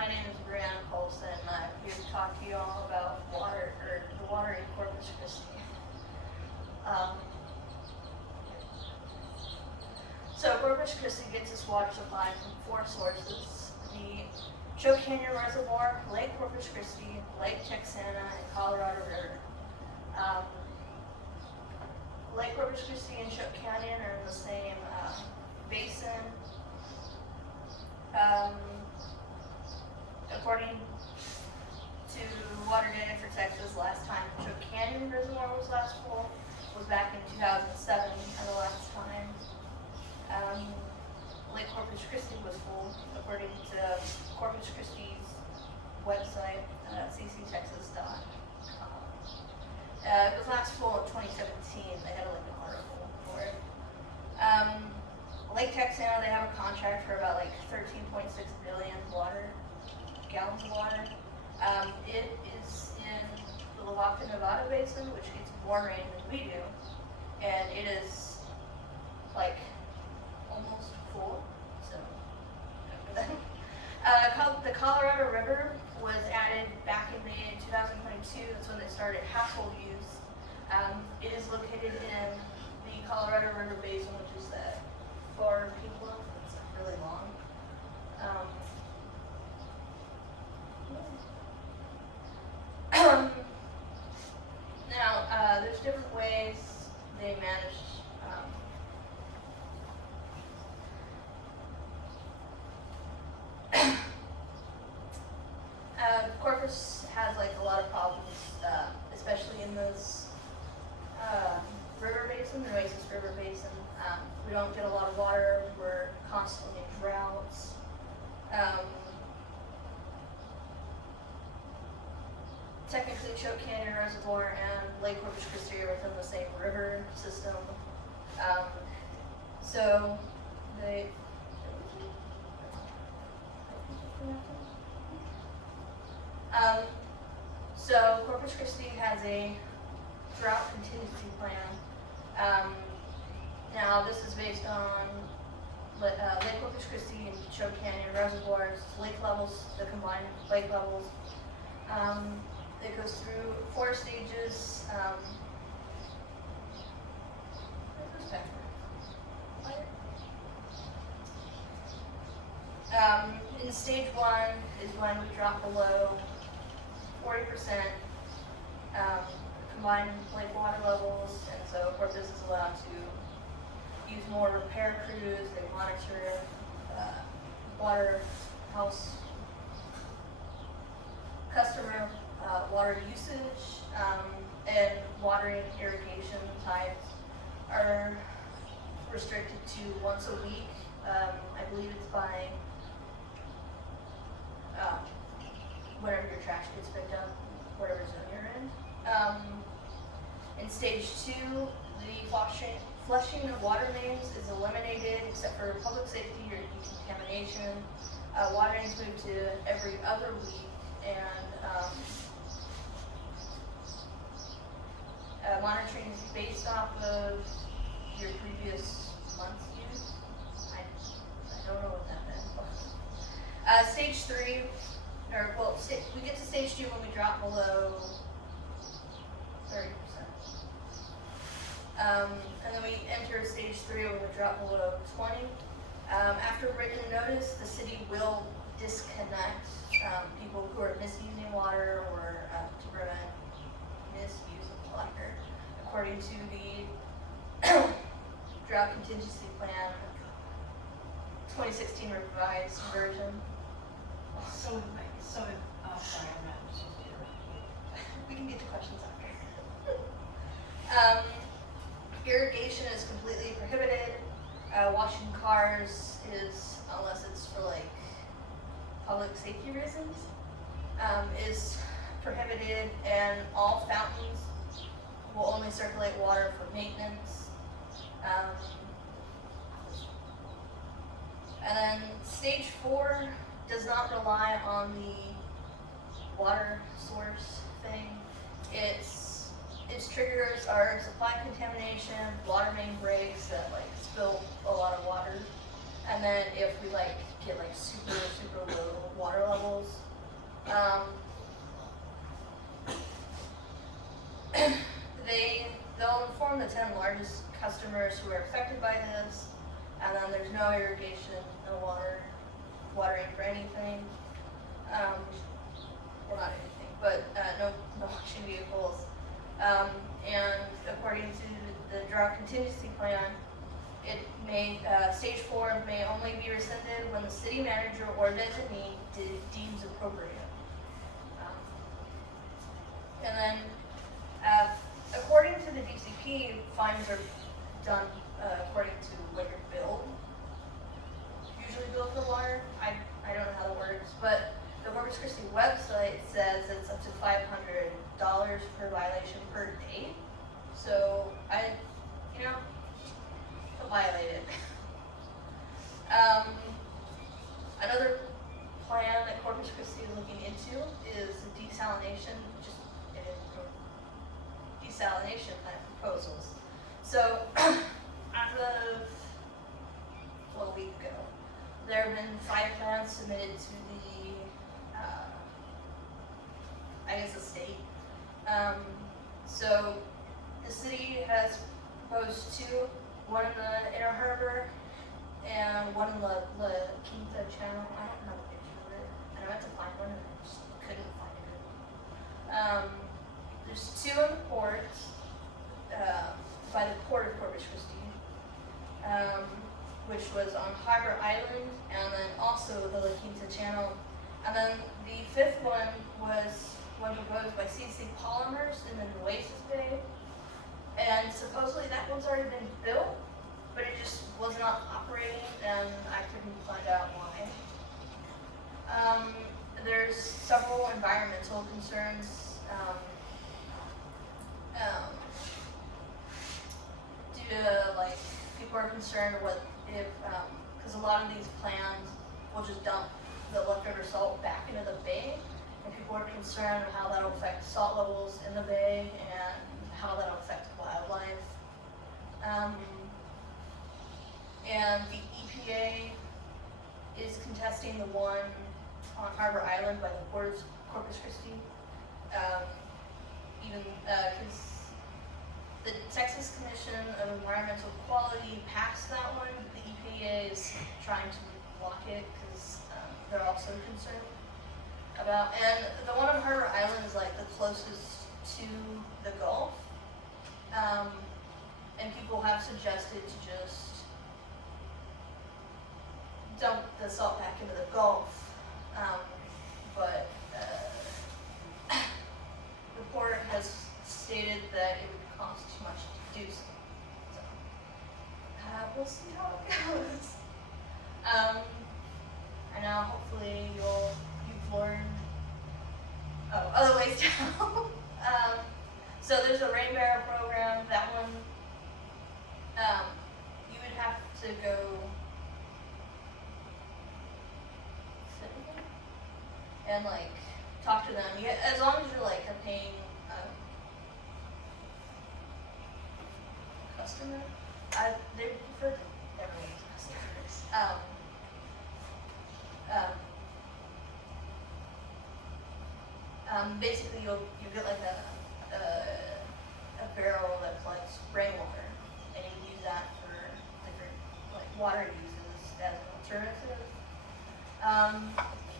my name is Brianna Colson. I'm here to talk to you all about water, or the water in Corpus Christi. So Corpus Christi gets its water supply from 4 sources: the Choke Canyon Reservoir, Lake Corpus Christi, Lake Texana, and Colorado River. Lake Corpus Christi and Choke Canyon are in the same basin. According to water data for Texas, last time Choke Canyon Reservoir was last full was back in 2007, and the last time Lake Corpus Christi was full, according to Corpus Christi's website, cctexas.com. It was last full in 2017. They had like an article for it. Lake Texana, they have a contract for about like 13.6 billion gallons of water. It is in the La Vaca, Nevada basin, which gets more rain than we do, and it is like almost full. So the Colorado River was added back in May 2022. That's when they started household use. It is located in the Colorado River basin, which is that far pink one. It's really long. Now, there's different ways they manage Corpus has like a lot of problems, especially in this river basin, the Oasis River Basin. We don't get a lot of water. We're constantly in droughts. Technically, Choke Canyon Reservoir and Lake Corpus Christi are within the same river system. So they so Corpus Christi has a drought contingency plan. Now this is based on Lake Corpus Christi and Choke Canyon reservoirs, lake levels, the combined lake levels. It goes through 4 stages. In stage 1 is when we drop below 40% combined lake water levels, and so Corpus is allowed to use more repair crews. They monitor water house customer water usage, and watering irrigation types are restricted to once a week. I believe it's by whenever your trash gets picked up, whatever zone you're in. In stage 2, the flushing of water mains is eliminated except for public safety or decontamination. Watering is moved to every other week, and monitoring is based off of your previous month's use. I don't know what that meant. Stage 3, we get to stage 2 when we drop below 30%. And then we enter stage 3 when we drop below 20. After written notice, the city will disconnect people who are misusing water or to prevent misuse of water, according to the drought contingency plan 2016 revised version. Sorry, I'm not supposed to interrupt you. We can get to questions after. Irrigation is completely prohibited. Washing cars is, unless it's for like public safety reasons, is prohibited, and all fountains will only circulate water for maintenance. And then stage 4 does not rely on the water source thing. Its triggers are supply contamination, water main breaks that like spill a lot of water, and then if we like get like super low water levels, no irrigation, no watering for anything. Well, not anything, but no washing vehicles. And according to the drought contingency plan, stage 4 may only be rescinded when the city manager or designee deems appropriate. And then, according to the DCP, fines are done according to what you're billed. Usually billed for water. I don't know how that works, but the Corpus Christi website says it's up to $500 per violation per day. So violated. Another plan that Corpus Christi is looking into is the desalination plan proposals. So, as of a week ago, there have been 5 plans submitted to the, the state. So, the city has proposed 2, one in the Inner Harbor and one in the La Quinta Channel. I don't have a picture of it. And I went to find one and I just couldn't find it. There's 2 in the port, by the port of Corpus Christi, which was on Harbor Island, and then also the La Quinta Channel. And then the 5th one was one proposed by CC Polymers in the Nueces Bay. And supposedly that one's already been built, but it just was not operating, and I couldn't find out why. There's several environmental concerns. Due to people are concerned because a lot of these plants will just dump the leftover salt back into the bay, and people are concerned how that will affect salt levels in the bay and how that will affect wildlife. And the EPA is contesting the one on Harbor Island by the Corpus Christi. Because the Texas Commission of Environmental Quality passed that one, the EPA is trying to block it because they're also concerned about. And the one on Harbor Island is the closest to the Gulf. And people have suggested to just dump the salt back into the Gulf. But the port has stated that it would cost too much to do so. We'll see how it goes. And now hopefully you've learned other ways down. So there's a rain barrel program. That one, you would have to go sit with them and talk to them. As long as you're a paying customer. They prefer everyone's customers. Basically you'll get a barrel that collects rainwater, and you can use that for different water uses as an alternative.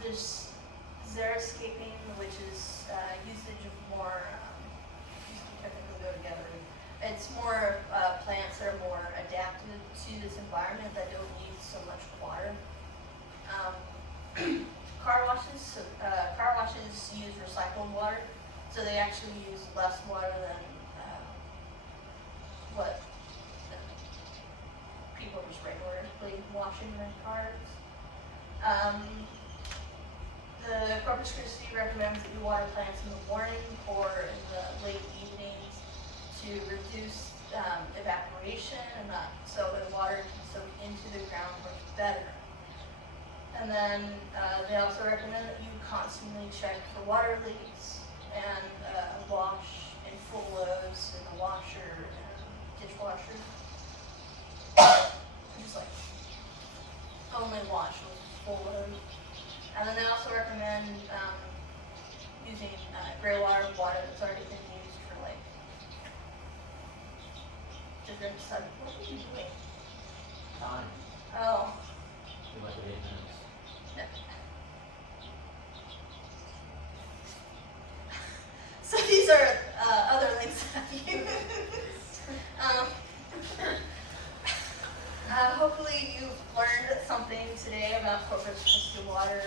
There's xeriscaping, which is usage of more, technically go together. It's more plants that are more adapted to this environment that don't need so much water. Car washes use recycled water, so they actually use less water than what people just regularly washing their cars. The Corpus Christi recommends that you water plants in the morning or in the late evenings to reduce evaporation and so the water can soak into the ground much better. And then they also recommend that you constantly check for water leaks and wash in full loads in the washer and dishwasher. Just only wash with full load. And then they also recommend using gray water that's already been used for different what are you doing? Time. Oh, We left it 8 minutes. no. So these are other links I've used. Um, hopefully you've learned something today about Corpus Christi water.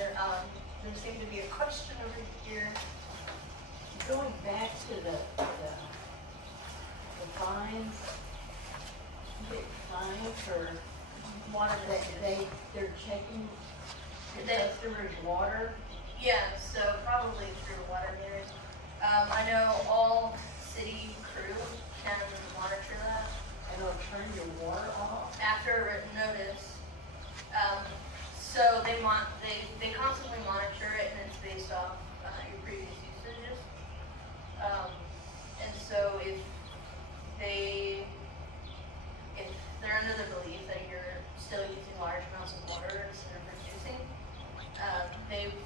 There seemed to be a question over here. Going back to the fines, you get fined for Water misuse. they're checking the They- customer's water. Yeah, so probably through water meters. I know all city crew can monitor that And they'll turn your water off. after a written notice. So they constantly monitor it, and it's based off your previous usages. And so if they're under the belief that you're still using large amounts of water instead of reducing,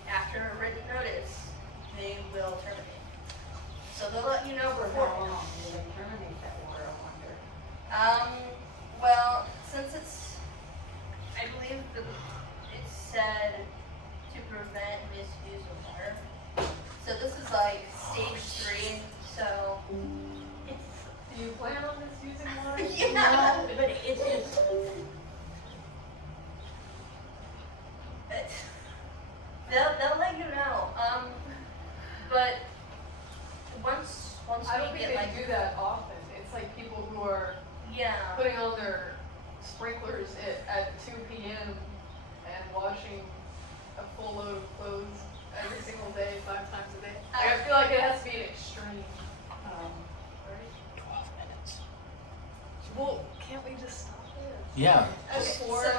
after a written notice, they will terminate. So they'll let you know For before. how long do they terminate that water, I wonder? Well, since I believe it's said to prevent misuse of water. So this is like stage 3, so. Do you plan on misusing water? Yeah. No, but it's just, They'll let you know. But once I don't we think get they do that often. It's like people who are yeah. putting on their sprinklers at 2 p.m. and washing a full load of clothes every single day, 5 times a day. Like, I feel like it has to be an extreme, right? 12 minutes. Well, can't we just stop it? Yeah. Okay, Before so